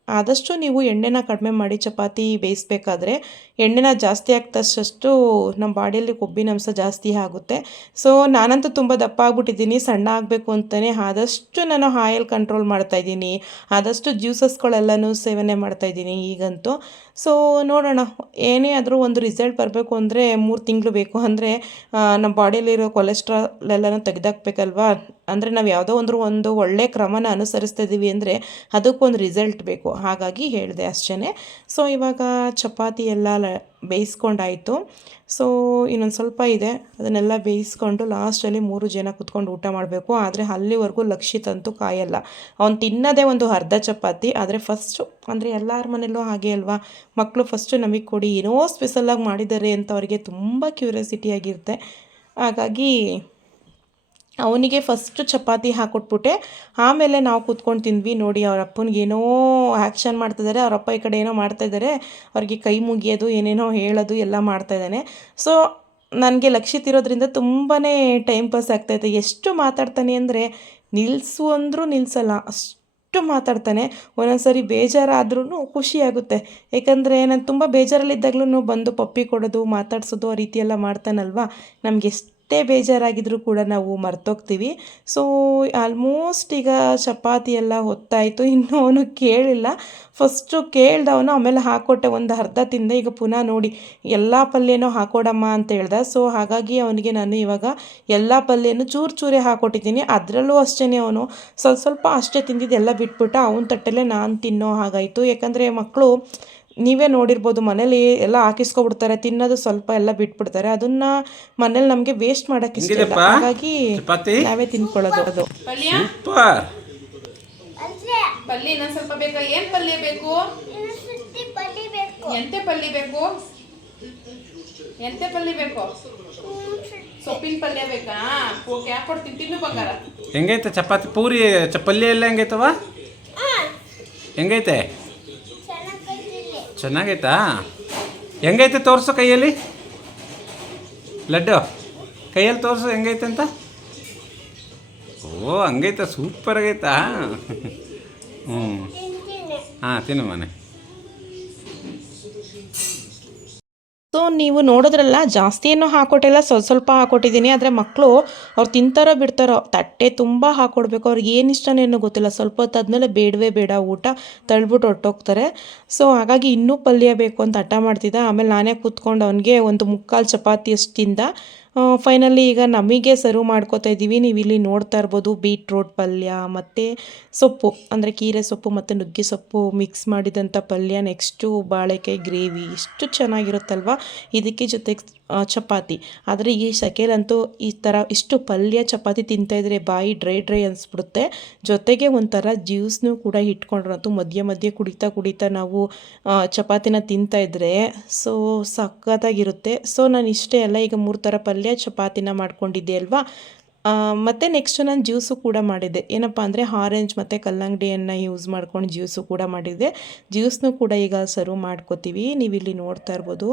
ಆದಷ್ಟು ನೀವು ಎಣ್ಣೆನ ಕಡಿಮೆ ಮಾಡಿ ಚಪಾತಿ ಬೇಯಿಸ್ಬೇಕಾದ್ರೆ. ಎಣ್ಣೆನ ಜಾಸ್ತಿ ಆಗ್ತಷ್ಟು ನಮ್ಮ ಬಾಡಿಯಲ್ಲಿ ಕೊಬ್ಬಿನಾಂಶ ಜಾಸ್ತಿ ಆಗುತ್ತೆ. ಸೊ ನಾನಂತೂ ತುಂಬ ದಪ್ಪ ಆಗ್ಬಿಟ್ಟಿದ್ದೀನಿ. ಸಣ್ಣ ಆಗಬೇಕು ಅಂತಲೇ ಆದಷ್ಟು ನಾನು ಆಯಿಲ್ ಕಂಟ್ರೋಲ್ ಮಾಡ್ತಾಯಿದ್ದೀನಿ. ಆದಷ್ಟು ಜ್ಯೂಸಸ್ಗಳೆಲ್ಲನೂ ಸೇವನೆ ಮಾಡ್ತಾಯಿದ್ದೀನಿ ಈಗಂತೂ. ಸೊ ನೋಡೋಣ, ಏನೇ ಆದರೂ ಒಂದು ರಿಸಲ್ಟ್ ಬರಬೇಕು ಅಂದರೆ 3 ತಿಂಗಳು ಬೇಕು. ಅಂದರೆ ನಮ್ಮ ಬಾಡಿಯಲ್ಲಿರೋ ಕೊಲೆಸ್ಟ್ರಾಲ್ ಎಲ್ಲನೂ ತೆಗೆದಾಕ್ಬೇಕಲ್ವಾ. ಅಂದರೆ ನಾವು ಯಾವುದೋ ಒಂದು ಒಳ್ಳೆಯ ಕ್ರಮನ ಅನುಸರಿಸ್ತಾ ಇದ್ದೀವಿ ಅಂದರೆ ಅದಕ್ಕೊಂದು ರಿಸಲ್ಟ್ ಬೇಕು. ಹಾಗಾಗಿ ಹೇಳಿದೆ ಅಷ್ಟೇ. ಸೊ ಇವಾಗ ಚಪಾತಿ ಎಲ್ಲ ಬೇಯಿಸ್ಕೊಂಡಾಯಿತು. ಸೊ ಇನ್ನೊಂದು ಸ್ವಲ್ಪ ಇದೆ, ಅದನ್ನೆಲ್ಲ ಬೇಯಿಸ್ಕೊಂಡು ಲಾಸ್ಟಲ್ಲಿ 3 ಜನ ಕುತ್ಕೊಂಡು ಊಟ ಮಾಡಬೇಕು. ಆದರೆ ಅಲ್ಲಿವರೆಗೂ ಲಕ್ಷಿತ್ ಅಂತೂ ಕಾಯಲ್ಲ. ಅವ್ನು ತಿನ್ನೋದೇ ಒಂದು ಅರ್ಧ ಚಪಾತಿ. ಆದರೆ ಫಸ್ಟು, ಅಂದರೆ ಎಲ್ಲರ ಮನೆಯಲ್ಲೂ ಹಾಗೆ ಅಲ್ವಾ, ಮಕ್ಕಳು ಫಸ್ಟು ನಮಗೆ ಕೊಡಿ, ಏನೋ ಸ್ಪೆಷಲಾಗಿ ಮಾಡಿದ್ದಾರೆ ಅಂತ ಅವರಿಗೆ ತುಂಬ ಕ್ಯೂರಿಯಾಸಿಟಿ ಆಗಿರುತ್ತೆ. ಹಾಗಾಗಿ ಅವನಿಗೆ ಫಸ್ಟು ಚಪಾತಿ ಹಾಕ್ಕೊಟ್ಬಿಟ್ಟೆ. ಆಮೇಲೆ ನಾವು ಕೂತ್ಕೊಂಡು ತಿಂದ್ವಿ. ನೋಡಿ ಅವ್ರ ಅಪ್ಪನಿಗೆ ಏನೋ ಆ್ಯಕ್ಷನ್ ಮಾಡ್ತಿದ್ದಾರೆ, ಅವರಪ್ಪ ಈ ಕಡೆ ಏನೋ ಮಾಡ್ತಾಯಿದ್ದಾರೆ, ಅವ್ರಿಗೆ ಕೈ ಮುಗಿಯೋದು ಏನೇನೋ ಹೇಳೋದು ಎಲ್ಲ ಮಾಡ್ತಾಯಿದ್ದಾನೆ. ಸೊ ನನಗೆ ಲಕ್ಷಿತ್ ಇರೋದ್ರಿಂದ ತುಂಬಾ ಟೈಮ್ ಪಾಸ್ ಆಗ್ತಾಯಿದೆ. ಎಷ್ಟು ಮಾತಾಡ್ತಾನೆ ಅಂದರೆ ನಿಲ್ಲಿಸು ಅಂದರೂ ನಿಲ್ಲಿಸಲ್ಲ, ಅಷ್ಟು ಮಾತಾಡ್ತಾನೆ. ಒಂದೊಂದು ಸರಿ ಬೇಜಾರಾದ್ರೂ ಖುಷಿಯಾಗುತ್ತೆ. ಏಕೆಂದರೆ ನಾನು ತುಂಬ ಬೇಜಾರಲ್ಲಿದ್ದಾಗಲೂ ಬಂದು ಪಪ್ಪಿ ಕೊಡೋದು, ಮಾತಾಡ್ಸೋದು, ಆ ರೀತಿ ಎಲ್ಲ ಮಾಡ್ತಾನಲ್ವ, ನಮಗೆ ಎಷ್ಟೇ ಬೇಜಾರಾಗಿದ್ದರೂ ಕೂಡ ನಾವು ಮರ್ತೋಗ್ತೀವಿ. ಸೊ ಆಲ್ಮೋಸ್ಟ್ ಈಗ ಚಪಾತಿ ಎಲ್ಲ ಹೊತ್ತಾಯಿತು. ಇನ್ನೂ ಅವನು ಕೇಳಿಲ್ಲ. ಫಸ್ಟು ಕೇಳ್ದವನು, ಆಮೇಲೆ ಹಾಕ್ಕೊಟ್ಟೆ, ಒಂದು ಅರ್ಧ ತಿಂದೆ. ಈಗ ಪುನಃ ನೋಡಿ ಎಲ್ಲ ಪಲ್ಯನೂ ಹಾಕೊಡಮ್ಮ ಅಂತ ಹೇಳ್ದೆ. ಸೊ ಹಾಗಾಗಿ ಅವನಿಗೆ ನಾನು ಇವಾಗ ಎಲ್ಲ ಪಲ್ಯನೂ ಚೂರೇ ಹಾಕ್ಕೊಟ್ಟಿದ್ದೀನಿ. ಅದರಲ್ಲೂ ಅಷ್ಟೇ ಅವನು ಸ್ವಲ್ಪ ಅಷ್ಟೇ ತಿಂದಿದ್ದು ಎಲ್ಲ ಬಿಟ್ಬಿಟ್ಟು ಅವನ ತಟ್ಟೆಲ್ಲೇ ನಾನು ತಿನ್ನೋ ಹಾಗಾಯಿತು. ಯಾಕಂದರೆ ಮಕ್ಕಳು ನೀವೇ ನೋಡಿರ್ಬೋದು, ಮನೇಲಿ ಎಲ್ಲ ಹಾಕಿಸ್ಕೊಬಿಡ್ತಾರೆ, ತಿನ್ನೋದು ಸ್ವಲ್ಪ ಎಲ್ಲ ಬಿಟ್ಬಿಡ್ತಾರೆ. ಅದನ್ನು ಮನೇಲಿ ನಮಗೆ ವೇಸ್ಟ್ ಮಾಡೋಕ್ಕೆ ಇಷ್ಟ ಇಲ್ಲ. ಹಾಗಾಗಿ ನಾವೇ ತಿನ್ಕೊಳ್ಳೋದು. ಅದು ಪಲ್ಯ ಇನ್ನೊಂದು ಸ್ವಲ್ಪ ಬೇಕಾ? ಏನು ಪಲ್ಯ ಬೇಕು? ಎಂತೆ ಪಲ್ಯ ಬೇಕು? ಎಂತೆ ಪಲ್ಯ ಬೇಕು? ಸೊಪ್ಪಿನ ಪಲ್ಯ ಬೇಕಾ? ಓಕೆ, ಹಾಕೊಡ್ತೀನಿ, ತಿನ್ನು ಬಂಗಾರ. ಹೆಂಗೈತೆ ಚಪಾತಿ ಪೂರಿ ಪಲ್ಯ ಎಲ್ಲ ಹೆಂಗೈತವ? ಹೆಂಗೈತೆ? ಚೆನ್ನಾಗೈತಾ? ಹೆಂಗೈತೆ ತೋರಿಸು ಕೈಯಲ್ಲಿ, ಲಡ್ಡು ಕೈಯಲ್ಲಿ ತೋರಿಸು ಹೆಂಗೈತೆ ಅಂತ. ಓ ಹಂಗೈತಾ, ಸೂಪರ್ ಆಗೈತಾ? ಹಾಂ ತಿನ್ನು ಮನೆ. ಸೊ ನೀವು ನೋಡೋದ್ರಲ್ಲ, ಜಾಸ್ತಿ ಏನೂ ಹಾಕ್ಕೊಟ್ಟಿಲ್ಲ, ಸ್ವಲ್ಪ ಹಾಕ್ಕೊಟ್ಟಿದ್ದೀನಿ. ಆದರೆ ಮಕ್ಕಳು ಅವ್ರು ತಿಂತಾರೋ ಬಿಡ್ತಾರೋ, ತಟ್ಟೆ ತುಂಬ ಹಾಕ್ಕೊಡ್ಬೇಕು. ಅವ್ರಿಗೆ ಏನು ಇಷ್ಟನೇನೋ ಗೊತ್ತಿಲ್ಲ. ಸ್ವಲ್ಪ ಹೊತ್ತಾದ್ಮೇಲೆ ಬೇಡ ಊಟ ತಳ್ಬಿಟ್ಟು ಹೊರ್ಟೋಗ್ತಾರೆ. ಸೊ ಹಾಗಾಗಿ ಇನ್ನೂ ಪಲ್ಯ ಬೇಕು ಅಂತ ಹಠ ಮಾಡ್ತಿದ್ದ. ಆಮೇಲೆ ನಾನೇ ಕೂತ್ಕೊಂಡು ಅವನಿಗೆ ಒಂದು 3/4 ಚಪಾತಿ ಅಷ್ಟು ತಿಂದ. ಫೈನಲಿ ಈಗ ನಮಗೆ ಸರ್ವ್ ಮಾಡ್ಕೋತಾ ಇದ್ದೀವಿ. ನೀವು ಇಲ್ಲಿ ನೋಡ್ತಾ ಇರ್ಬೋದು, ಬೀಟ್ರೋಟ್ ಪಲ್ಯ ಮತ್ತು ಸೊಪ್ಪು, ಅಂದರೆ ಕೀರೆ ಸೊಪ್ಪು ಮತ್ತು ನುಗ್ಗೆ ಸೊಪ್ಪು ಮಿಕ್ಸ್ ಮಾಡಿದಂಥ ಪಲ್ಯ. ನೆಕ್ಸ್ಟು ಬಾಳೆಕಾಯಿ ಗ್ರೇವಿ, ಎಷ್ಟು ಚೆನ್ನಾಗಿರುತ್ತಲ್ವ. ಇದಕ್ಕೆ ಜೊತೆಗೆ ಚಪಾತಿ. ಆದರೆ ಈ ಸೆಕೆಲಂತೂ ಈ ಥರ ಇಷ್ಟು ಪಲ್ಯ ಚಪಾತಿ ತಿಂತಾಯಿದ್ರೆ ಬಾಯಿ ಡ್ರೈ ಡ್ರೈ ಅನಿಸ್ಬಿಡುತ್ತೆ. ಜೊತೆಗೆ ಒಂಥರ ಜ್ಯೂಸ್ನೂ ಕೂಡ ಇಟ್ಕೊಂಡ್ರಂತೂ ಮಧ್ಯೆ ಮಧ್ಯೆ ಕುಡಿತಾ ನಾವು ಚಪಾತಿನ ತಿಂತಾಯಿದ್ರೆ ಸೊ ಸಖತ್ತಾಗಿರುತ್ತೆ. ಸೊ ನಾನು ಇಷ್ಟೇ ಅಲ್ಲ, ಈಗ 3 ಥರ ಪಲ್ಯ ಚಪಾತಿನ ಮಾಡ್ಕೊಂಡಿದ್ದೆ ಅಲ್ವಾ. ಮತ್ತು ನೆಕ್ಸ್ಟು ನಾನು ಜ್ಯೂಸು ಕೂಡ ಮಾಡಿದ್ದೆ. ಏನಪ್ಪ ಅಂದರೆ ಆರೆಂಜ್ ಮತ್ತು ಕಲ್ಲಂಗಡಿಯನ್ನು ಯೂಸ್ ಮಾಡ್ಕೊಂಡು ಜ್ಯೂಸು ಕೂಡ ಮಾಡಿದ್ದೆ. ಜ್ಯೂಸ್ನೂ ಕೂಡ ಈಗ ಸರ್ವ್ ಮಾಡ್ಕೋತೀವಿ. ನೀವಿಲ್ಲಿ ನೋಡ್ತಾ ಇರ್ಬೋದು,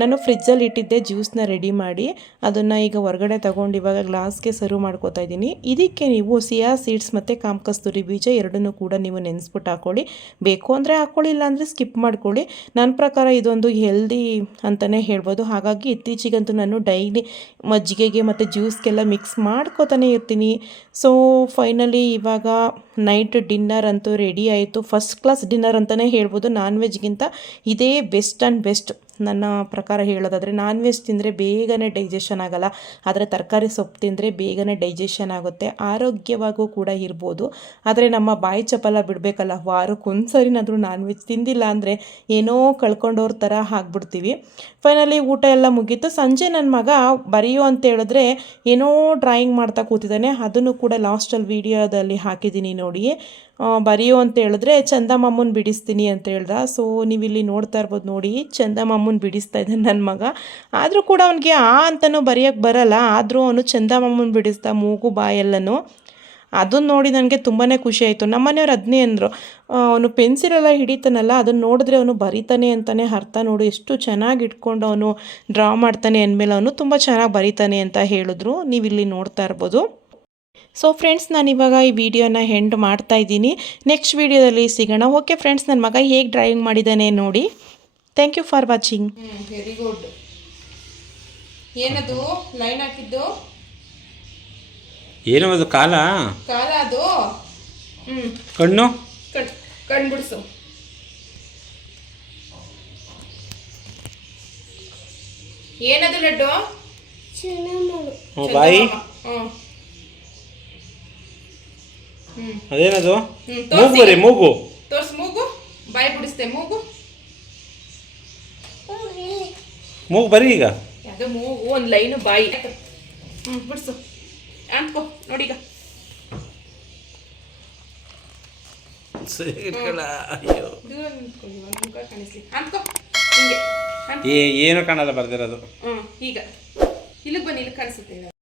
ನಾನು ಫ್ರಿಜ್ಜಲ್ಲಿ ಇಟ್ಟಿದ್ದೆ ಜ್ಯೂಸನ್ನ ರೆಡಿ ಮಾಡಿ. ಅದನ್ನು ಈಗ ಹೊರಗಡೆ ತೊಗೊಂಡು ಇವಾಗ ಗ್ಲಾಸ್ಗೆ ಸರ್ವ್ ಮಾಡ್ಕೋತಾ ಇದ್ದೀನಿ. ಇದಕ್ಕೆ ನೀವು ಸಿಯಾ ಸೀಡ್ಸ್ ಮತ್ತು ಕಾಮಕಸ್ತೂರಿ ಬೀಜ ಎರಡನ್ನೂ ಕೂಡ ನೀವು ನೆನೆಸ್ಬಿಟ್ಟು ಹಾಕ್ಕೊಳ್ಳಿ. ಬೇಕು ಅಂದರೆ ಹಾಕ್ಕೊಳ್ಳಿ, ಇಲ್ಲಾಂದರೆ ಸ್ಕಿಪ್ ಮಾಡ್ಕೊಳ್ಳಿ. ನನ್ನ ಪ್ರಕಾರ ಇದೊಂದು ಹೆಲ್ದಿ ಅಂತಲೇ ಹೇಳ್ಬೋದು. ಹಾಗಾಗಿ ಇತ್ತೀಚೆಗಂತೂ ನಾನು ಡೈಲಿ ಮಜ್ಜಿಗೆಗೆ ಮತ್ತು ಜ್ಯೂಸ್ಗೆಲ್ಲ ಮಿಕ್ಸ್ ಮಾಡ್ಕೋತಾನೆ ಇರ್ತೀನಿ. ಸೊ ಫೈನಲಿ ಇವಾಗ ನೈಟ್ ಡಿನ್ನರ್ ಅಂತೂ ರೆಡಿ ಆಯಿತು. ಫಸ್ಟ್ ಕ್ಲಾಸ್ ಡಿನ್ನರ್ ಅಂತಲೇ ಹೇಳ್ಬೋದು. ನಾನ್ ವೆಜ್ಗಿಂತ ಇದೇ ಬೆಸ್ಟ್ ಆ್ಯಂಡ್ ಬೆಸ್ಟ್ ನನ್ನ ಪ್ರಕಾರ ಹೇಳೋದಾದರೆ. ನಾನ್ ವೆಜ್ ತಿಂದರೆ ಬೇಗನೆ ಡೈಜೆಷನ್ ಆಗೋಲ್ಲ, ಆದರೆ ತರಕಾರಿ ಸೊಪ್ಪು ತಿಂದರೆ ಬೇಗನೆ ಡೈಜೆಷನ್ ಆಗುತ್ತೆ, ಆರೋಗ್ಯವಾಗೂ ಕೂಡ ಇರ್ಬೋದು. ಆದರೆ ನಮ್ಮ ಬಾಯಿ ಚಪಲ ಬಿಡಬೇಕಲ್ಲ, ವಾರಕ್ಕೊಂದ್ಸರಿನಾದರೂ ನಾನ್ ವೆಜ್ ತಿಂದಿಲ್ಲ ಅಂದರೆ ಏನೋ ಕಳ್ಕೊಂಡವ್ರ ಥರ ಆಗ್ಬಿಡ್ತೀವಿ. ಫೈನಲಿ ಊಟ ಎಲ್ಲ ಮುಗೀತು. ಸಂಜೆ ನನ್ನ ಮಗ ಬರೆಯೋ ಅಂತ ಹೇಳಿದ್ರೆ ಏನೋ ಡ್ರಾಯಿಂಗ್ ಮಾಡ್ತಾ ಕೂತಿದ್ದಾನೆ. ಅದನ್ನು ಕೂಡ ಲಾಸ್ಟಲ್ಲಿ ವೀಡಿಯೋದಲ್ಲಿ ಹಾಕಿದ್ದೀನಿ ನೋಡಿ. ಬರೆಯೋ ಅಂತ ಹೇಳಿದ್ರೆ ಚಂದಮಾಮನ ಬಿಡಿಸ್ತೀನಿ ಅಂತ ಹೇಳ್ದ. ಸೊ ನೀವಿಲ್ಲಿ ನೋಡ್ತಾ ಇರ್ಬೋದು ನೋಡಿ, ಚಂದಮಾಮನ ಬಿಡಿಸ್ತಾ ಇದ್ದಾನೆ ನನ್ನ ಮಗ. ಆದರೂ ಕೂಡ ಅವನಿಗೆ ಅಂತಲೂ ಬರೆಯೋಕ್ಕೆ ಬರಲ್ಲ, ಆದರೂ ಅವನು ಚಂದಮಾಮನ ಬಿಡಿಸ್ತಾ ಮೂಗು ಬಾಯೆಲ್ಲನೂ. ಅದನ್ನು ನೋಡಿ ನನಗೆ ತುಂಬಾ ಖುಷಿ ಆಯಿತು. ನಮ್ಮನೆಯವ್ರು ಅದನ್ನೇ ಅಂದರು, ಅವನು ಪೆನ್ಸಿಲೆಲ್ಲ ಹಿಡಿತಾನಲ್ಲ ಅದನ್ನು ನೋಡಿದ್ರೆ ಅವನು ಬರಿತಾನೆ ಅಂತಲೇ ಅರ್ಥ. ನೋಡು ಎಷ್ಟು ಚೆನ್ನಾಗಿ ಇಟ್ಕೊಂಡು ಅವನು ಡ್ರಾ ಮಾಡ್ತಾನೆ ಅಂದಮೇಲೆ ಅವನು ತುಂಬ ಚೆನ್ನಾಗಿ ಬರಿತಾನೆ ಅಂತ ಹೇಳಿದ್ರು. ನೀವಿಲ್ಲಿ ನೋಡ್ತಾ ಇರ್ಬೋದು. ಸೊ ಫ್ರೆಂಡ್ಸ್, ನಾನಿವಾಗ ಈ ವಿಡಿಯೋನ ಎಂಡ್ ಮಾಡ್ತಾ ಇದ್ದೀನಿ. ನೆಕ್ಸ್ಟ್ ವಿಡಿಯೋದಲ್ಲಿ ಸಿಗೋಣ. ಓಕೆ ಫ್ರೆಂಡ್ಸ್, ನನ್ನ ಮಗ ಹೇಗೆ ಡ್ರಾಯಿಂಗ್ ಮಾಡಿದ್ದಾನೆ ನೋಡಿ. Thank you for watching. Very good. ಏನದು ಲೈನ್ ಹಾಕಿದ್ದು? ಏನು ಅದು ಕಾಲ ಅದು ಕಣ್ಣು ಕಣ್ಣು ಬಿಡಿಸು. ಏನದು ಲಡ್ಡು? ಬಾಯಿ ಅದೇನದು? ಮೂಗು ಬರೀ ಮೂಗು ತೋರ್ಸು. ಮೂಗು ಬಾಯಿ ಬಿಡಿಸ್ತೆ. ಮೂಗು ಬರೀ ಈಗ ಯಾವುದೋ ಮೂಗು ಒಂದು ಲೈನು ಬಾಯಿ. ಬಿಡಿಸು ಅಂದ್ಕೋ ನೋಡೀಗ. ದೂರ ನಿಂತ್ಕೊಳ್ಳಿ, ಒಂದು ಮುಖ ಕಾಣಿಸ್ಲಿ. ಅಂದ್ಕೋ ಹಿಂಗೆ. ಏನು ಕಾಣಲ್ಲ ಬರ್ದಿರೋದು. ಈಗ ಇಲ್ಲಿಗೆ ಬನ್ನಿ, ಇಲ್ಲಿ ಕಾಣಿಸುತ್ತೆ.